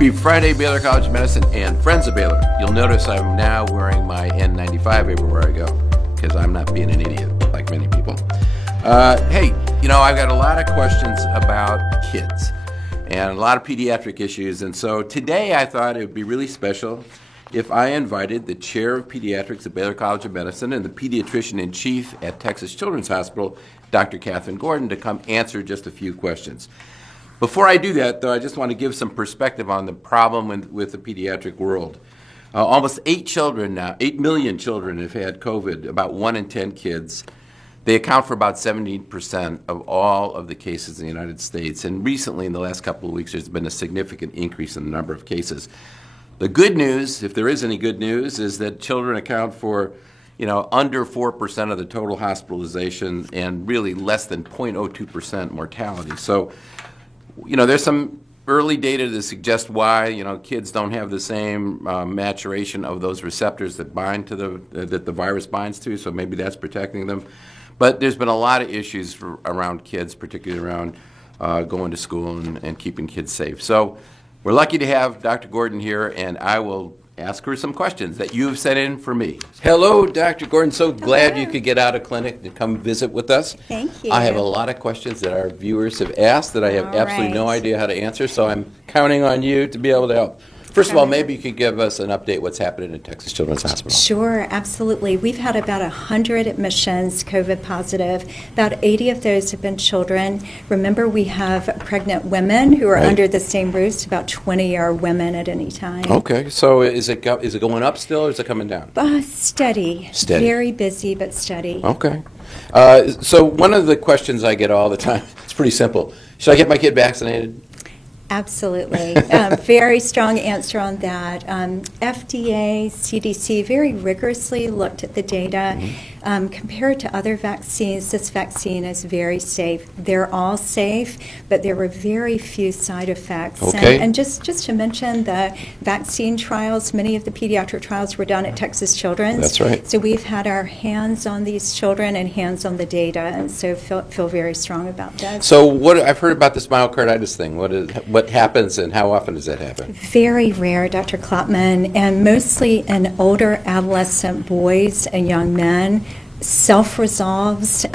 Happy Friday, Baylor College of Medicine and friends of Baylor. You'll notice I'm now wearing my N95 everywhere I go because I'm not being an idiot like many people. Hey, I've got a lot of questions about kids and a lot of pediatric issues, and so today I thought it would be really special if I invited the chair of pediatrics at Baylor College of Medicine and the pediatrician-in-chief at Texas Children's Hospital, Dr. Catherine Gordon, to come answer just a few questions. Before I do that, though, I just want to give some perspective on the problem with the pediatric world. Almost 8 million children have had COVID, about 1 in 10 kids. They account for about 70% of all of the cases in the United States. And recently, in the last couple of weeks, there's been a significant increase in the number of cases. The good news, if there is any good news, is that children account for under 4% of the total hospitalization and really less than 0.02% mortality. So, there's some early data to suggest why, kids don't have the same maturation of those receptors that bind to that the virus binds to, so maybe that's protecting them. But there's been a lot of issues around kids, particularly around going to school and keeping kids safe. So we're lucky to have Dr. Gordon here, and I will ask her some questions that you have sent in for me. Hello, Dr. Gordon. So glad you could get out of clinic to come visit with us. Thank you. I have a lot of questions that our viewers have asked that I have absolutely no idea how to answer, so I'm counting on you to be able to help. First of all, maybe you could give us an update what's happening at Texas Children's Hospital. Sure, absolutely. We've had about 100 admissions COVID positive. About 80 of those have been children. Remember, we have pregnant women who are under the same roof. About 20 are women at any time. Okay, so is it going up still or is it coming down? Steady. Steady. Very busy, but steady. Okay. So one of the questions I get all the time, it's pretty simple. Should I get my kid vaccinated? Absolutely. Very strong answer on that. FDA, CDC very rigorously looked at the data. Compared to other vaccines, this vaccine is very safe. They're all safe, but there were very few side effects. Okay. And just to mention the vaccine trials, many of the pediatric trials were done at Texas Children's. That's right. So we've had our hands on these children and hands on the data, and so feel very strong about that. So I've heard about this myocarditis thing. What happens and how often does that happen? Very rare, Dr. Klopman, and mostly in older adolescent boys and young men. Self-resolves,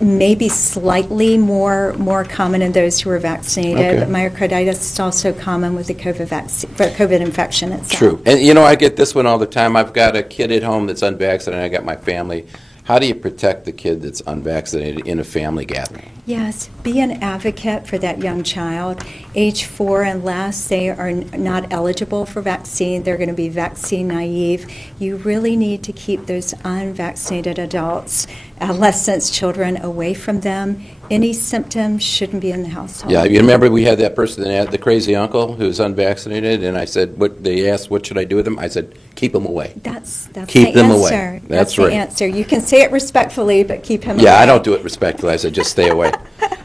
maybe slightly more common in those who are vaccinated, but myocarditis is also common with the COVID infection itself. True. And I get this one all the time. I've got a kid at home that's unvaccinated. I got my family. How do you protect the kid that's unvaccinated in a family gathering? Yes, be an advocate for that young child. Age 4 and less, they are not eligible for vaccine. They're going to be vaccine naive. You really need to keep those unvaccinated adults, adolescents, children away from them. Any symptoms shouldn't be in the household. Yeah, you remember we had that person that had the crazy uncle who's unvaccinated, and I said, they asked, what should I do with him? I said, keep him away. That's keep the them answer. Away. That's right. the answer. You can say it respectfully, but keep him away. Yeah, I don't do it respectfully. I said, just stay away.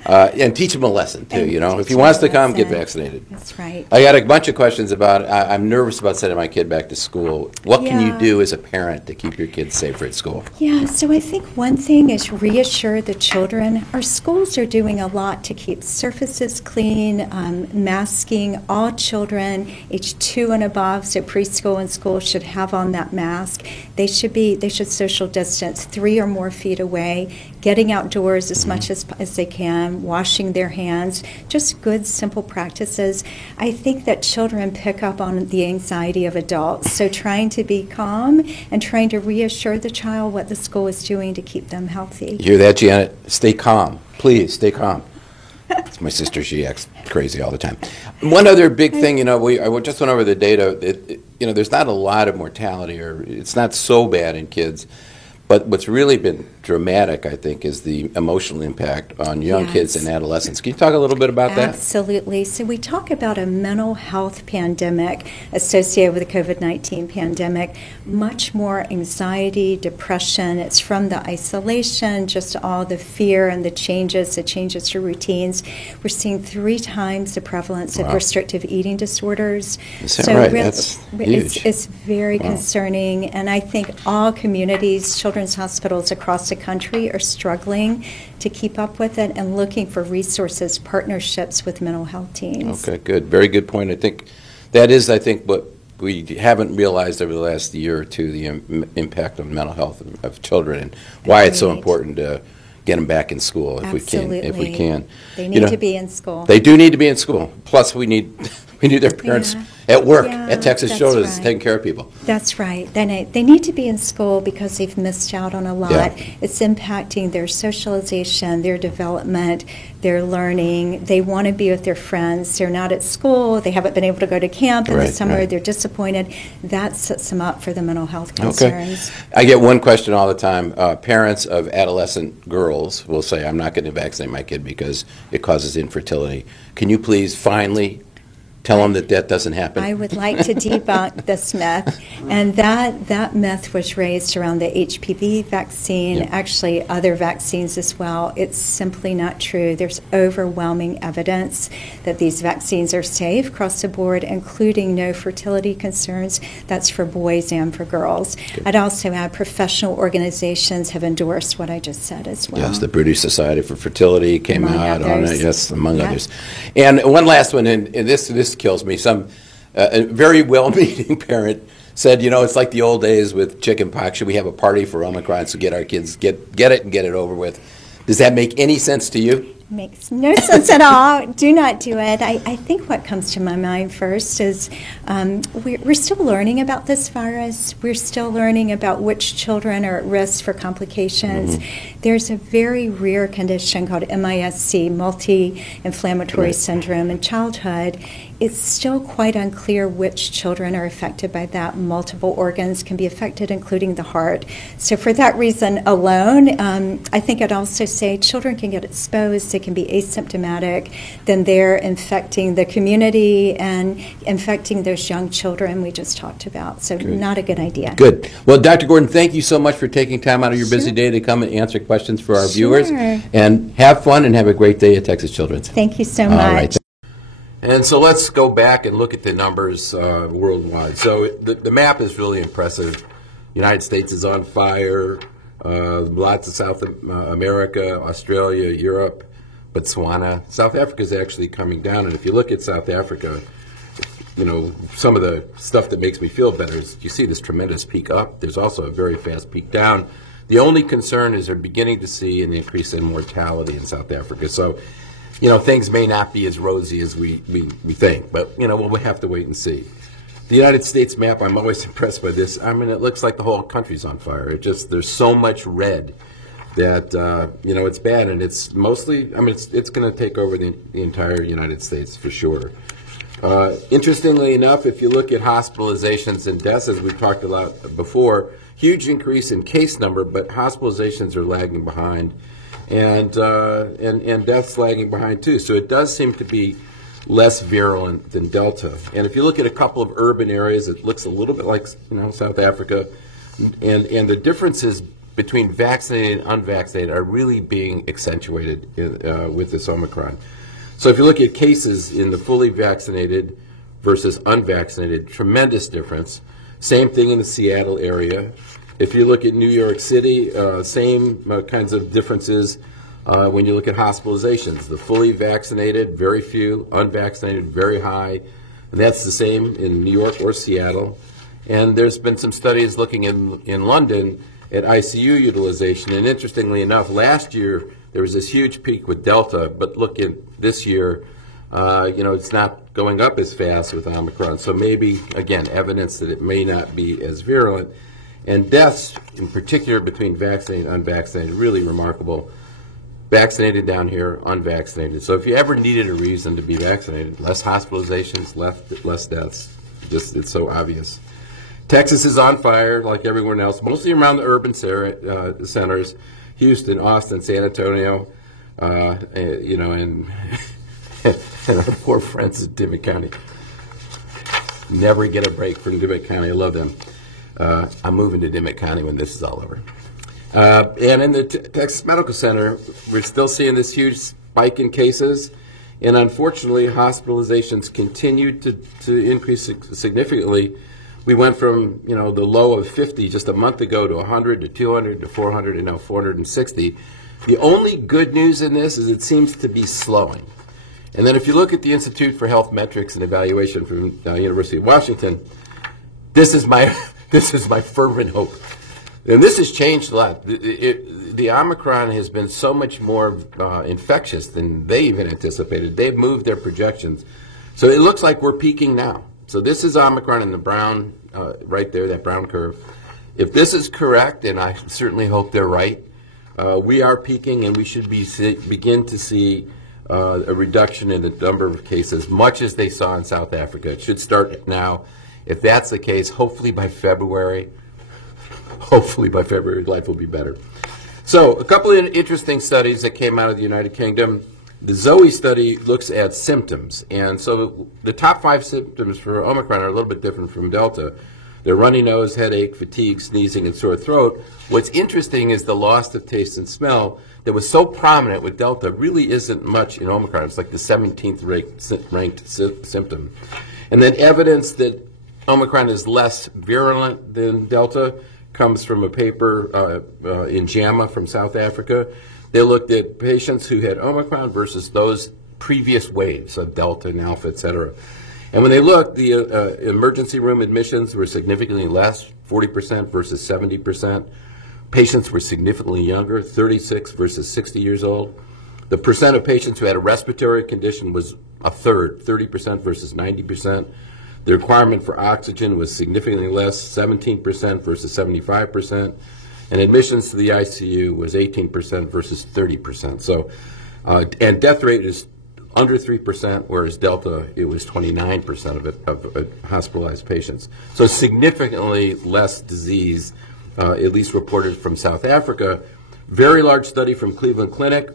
And teach him a lesson, too, If he wants to come, get vaccinated. That's right. I got a bunch of questions about, I'm nervous about sending my kid back to school. What can you do as a parent to keep your kids safer at school? Yeah, so I think one thing is reassure the children. Our schools are doing a lot to keep surfaces clean, masking. All children age 2 and above, so preschool and school, should have on that mask. They should social distance 3 or more feet away, getting outdoors as much as they can, washing their hands, just good, simple practices. I think that children pick up on the anxiety of adults, so trying to be calm and trying to reassure the child what the school is doing to keep them healthy. You hear that, Janet? Stay calm. Please, stay calm. It's my sister. She acts crazy all the time. One other big thing, I just went over the data. There's not a lot of mortality, or it's not so bad in kids. But what's really been dramatic, I think, is the emotional impact on young kids and adolescents. Can you talk a little bit about that? Absolutely. So we talk about a mental health pandemic associated with the COVID-19 pandemic, much more anxiety, depression. It's from the isolation, just all the fear and the changes to routines. We're seeing 3 times the prevalence of restrictive eating disorders. Is that right? That's huge. It's very concerning, and I think all communities, children's hospitals across the country are struggling to keep up with it and looking for resources, partnerships with mental health teams. Okay, good. Very good point. I think that is, I think, what we haven't realized over the last year or two, the impact on mental health of children and why it's so important to get them back in school if we can. They need to be in school. They do need to be in school. Plus, we need their parents at work at Texas Children's taking care of people. That's right. They need to be in school because they've missed out on a lot. Yeah. It's impacting their socialization, their development, their learning. They want to be with their friends. They're not at school. They haven't been able to go to camp in the summer. They're disappointed. That sets them up for the mental health concerns. Okay. I get one question all the time. Parents of adolescent girls will say, I'm not going to vaccinate my kid because it causes infertility. Can you please finally tell them that doesn't happen? I would like to debunk this myth. And that myth was raised around the HPV vaccine, actually other vaccines as well. It's simply not true. There's overwhelming evidence that these vaccines are safe across the board, including no fertility concerns. That's for boys and for girls. Good. I'd also add professional organizations have endorsed what I just said as well. Yes, the British Society for Fertility came out on it, yes, among others. And one last one, and this kills me. A very well-meaning parent said, it's like the old days with chicken pox. Should we have a party for Omicron so get our kids get it and get it over with? Does that make any sense to you? Makes no sense at all. Do not do it. I think what comes to my mind first is we're still learning about this virus. We're still learning about which children are at risk for complications. Mm-hmm. There's a very rare condition called MIS-C, multi-inflammatory syndrome, in childhood. It's still quite unclear which children are affected by that. Multiple organs can be affected, including the heart. So for that reason alone, I think I'd also say children can get exposed. They can be asymptomatic. Then they're infecting the community and infecting those young children we just talked about. So not a good idea. Good. Well, Dr. Gordon, thank you so much for taking time out of your busy day to come and answer questions for our viewers. And have fun and have a great day at Texas Children's. Thank you so much. All right. And so let's go back and look at the numbers worldwide. So the map is really impressive. United States is on fire. Lots of South America, Australia, Europe, Botswana. South Africa is actually coming down. And if you look at South Africa, some of the stuff that makes me feel better is you see this tremendous peak up. There's also a very fast peak down. The only concern is they're beginning to see an increase in mortality in South Africa. So things may not be as rosy as we think, but, we'll have to wait and see. The United States map, I'm always impressed by this. I mean, it looks like the whole country's on fire. There's so much red that, it's bad, and it's mostly, it's going to take over the entire United States for sure. Interestingly enough, if you look at hospitalizations and deaths, as we talked about before, huge increase in case number, but hospitalizations are lagging behind. And deaths lagging behind too. So it does seem to be less virulent than Delta. And if you look at a couple of urban areas, it looks a little bit like South Africa. And the differences between vaccinated and unvaccinated are really being accentuated with this Omicron. So if you look at cases in the fully vaccinated versus unvaccinated, tremendous difference. Same thing in the Seattle area. If you look at New York City, same kinds of differences when you look at hospitalizations. The fully vaccinated, very few. Unvaccinated, very high. And that's the same in New York or Seattle. And there's been some studies looking in London at ICU utilization. And interestingly enough, last year there was this huge peak with Delta. But look at this year, it's not going up as fast with Omicron. So maybe, again, evidence that it may not be as virulent. And deaths, in particular, between vaccinated and unvaccinated, really remarkable. Vaccinated down here, unvaccinated. So if you ever needed a reason to be vaccinated, less hospitalizations, less deaths. It's so obvious. Texas is on fire, like everyone else, mostly around the urban centers. Houston, Austin, San Antonio, and our poor friends in Dimmitt County. Never get a break from Dimmitt County. I love them. I'm moving to Dimmitt County when this is all over. And in the Texas Medical Center, we're still seeing this huge spike in cases. And unfortunately, hospitalizations continued to increase significantly. We went from, the low of 50 just a month ago to 100 to 200 to 400 and now 460. The only good news in this is it seems to be slowing. And then if you look at the Institute for Health Metrics and Evaluation from University of Washington, this is my this is my fervent hope. And this has changed a lot. The Omicron has been so much more infectious than they even anticipated. They've moved their projections. So it looks like we're peaking now. So this is Omicron in the brown, right there, that brown curve. If this is correct, and I certainly hope they're right, we are peaking, and we should begin to see a reduction in the number of cases, much as they saw in South Africa. It should start now. If that's the case, hopefully by February, life will be better. So a couple of interesting studies that came out of the United Kingdom. The ZOE study looks at symptoms. And so the top 5 symptoms for Omicron are a little bit different from Delta. They're runny nose, headache, fatigue, sneezing, and sore throat. What's interesting is the loss of taste and smell that was so prominent with Delta really isn't much in Omicron. It's like the 17th ranked symptom. And then evidence that Omicron is less virulent than Delta comes from a paper in JAMA from South Africa. They looked at patients who had Omicron versus those previous waves of Delta and Alpha, et cetera. And when they looked, the emergency room admissions were significantly less, 40% versus 70%. Patients were significantly younger, 36 versus 60 years old. The percent of patients who had a respiratory condition was a third, 30% versus 90%. The requirement for oxygen was significantly less, 17% versus 75%. And admissions to the ICU was 18% versus 30%. So, and death rate is under 3%, whereas Delta, it was 29% of hospitalized patients. So significantly less disease, at least reported from South Africa. Very large study from Cleveland Clinic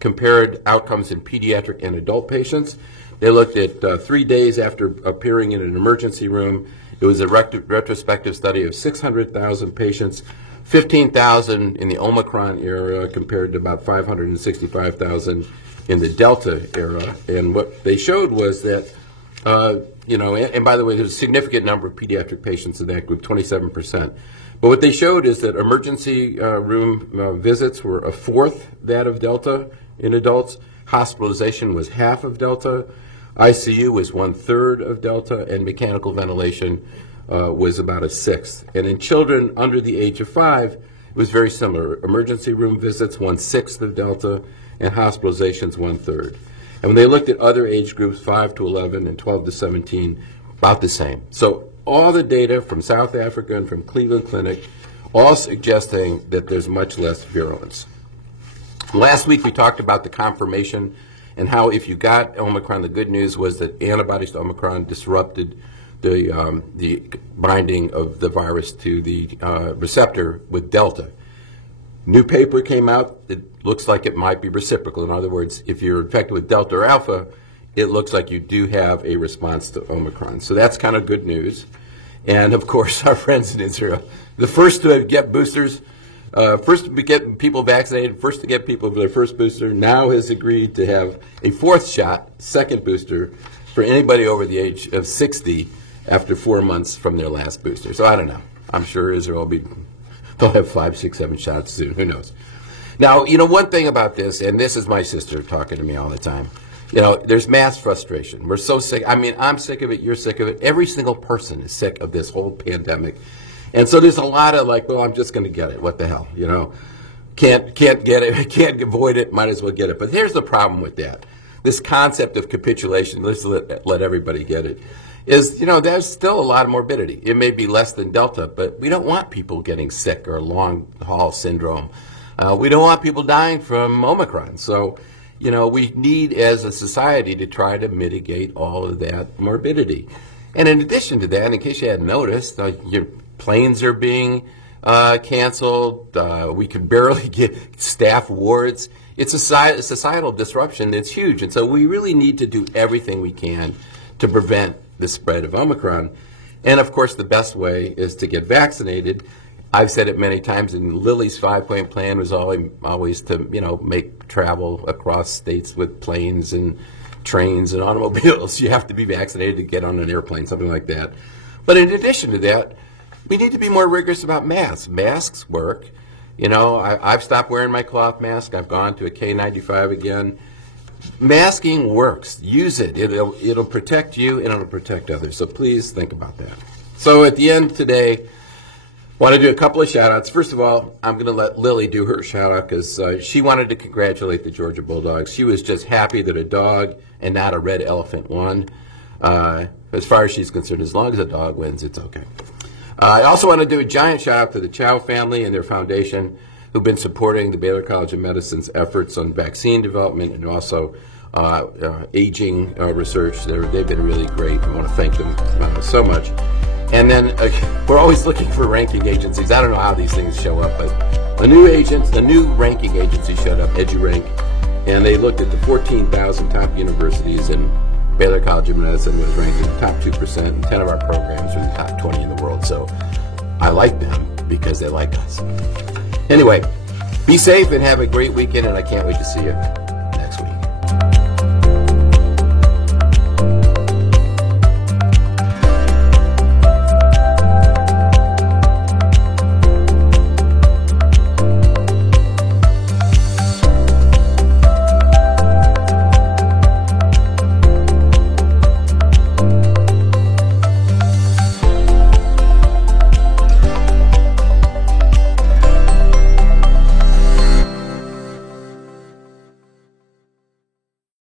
compared outcomes in pediatric and adult patients. They looked at 3 days after appearing in an emergency room. It was a retrospective study of 600,000 patients, 15,000 in the Omicron era compared to about 565,000 in the Delta era. And what they showed was that, and by the way, there's a significant number of pediatric patients in that group, 27%. But what they showed is that emergency room visits were a fourth that of Delta in adults. Hospitalization was half of Delta. ICU was 1/3 of Delta, and mechanical ventilation was about a sixth. And in children under the age of 5, it was very similar. Emergency room visits, 1/6 of Delta, and hospitalizations, 1/3. And when they looked at other age groups, 5 to 11 and 12 to 17, about the same. So all the data from South Africa and from Cleveland Clinic, all suggesting that there's much less virulence. Last week we talked about the confirmation and how if you got Omicron, the good news was that antibodies to Omicron disrupted the binding of the virus to the receptor with Delta. New paper came out. It looks like it might be reciprocal. In other words, if you're infected with Delta or Alpha, it looks like you do have a response to Omicron. So that's kind of good news. And, of course, our friends in Israel, the first to get boosters, first to get people vaccinated, first to get people their first booster, now has agreed to have a fourth shot, second booster, for anybody over the age of 60 after 4 months from their last booster. So I don't know. I'm sure Israel they'll have 5, 6, 7 shots soon. Who knows? Now, one thing about this, and this is my sister talking to me all the time, there's mass frustration. We're so sick. I mean, I'm sick of it. You're sick of it. Every single person is sick of this whole pandemic. And so there's a lot of well, I'm just going to get it. What the hell? Can't get it. Can't avoid it. Might as well get it. But here's the problem with that. This concept of capitulation, let's let everybody get it, is, there's still a lot of morbidity. It may be less than Delta, but we don't want people getting sick or long haul syndrome. We don't want people dying from Omicron. So, we need as a society to try to mitigate all of that morbidity. And in addition to that, in case you hadn't noticed, your planes are being canceled. We can barely get staff wards. It's a societal disruption that's huge. And so we really need to do everything we can to prevent the spread of Omicron. And, of course, the best way is to get vaccinated. I've said it many times, and Lily's 5-point plan was always to, make travel across states with planes and trains and automobiles. You have to be vaccinated to get on an airplane, something like that. But in addition to that, we need to be more rigorous about masks. Masks work. I've stopped wearing my cloth mask. I've gone to a K95 again. masking works. Use it. It'll protect you and it'll protect others. So please think about that. So at the end today, I want to do a couple of shout-outs. First of all, I'm going to let Lily do her shout-out because she wanted to congratulate the Georgia Bulldogs. She was just happy that a dog and not a red elephant won. As far as she's concerned, as long as a dog wins, it's okay. I also want to do a giant shout-out to the Chow family and their foundation who've been supporting the Baylor College of Medicine's efforts on vaccine development and also aging research. They've been really great. I want to thank them so much. And then we're always looking for ranking agencies. I don't know how these things show up, but a new ranking agency showed up, EduRank, and they looked at the 14,000 top universities, and Baylor College of Medicine was ranked in the top 2%, and 10 of our programs are in the top 20 in the world. So I like them because they like us. Anyway, be safe and have a great weekend, and I can't wait to see you.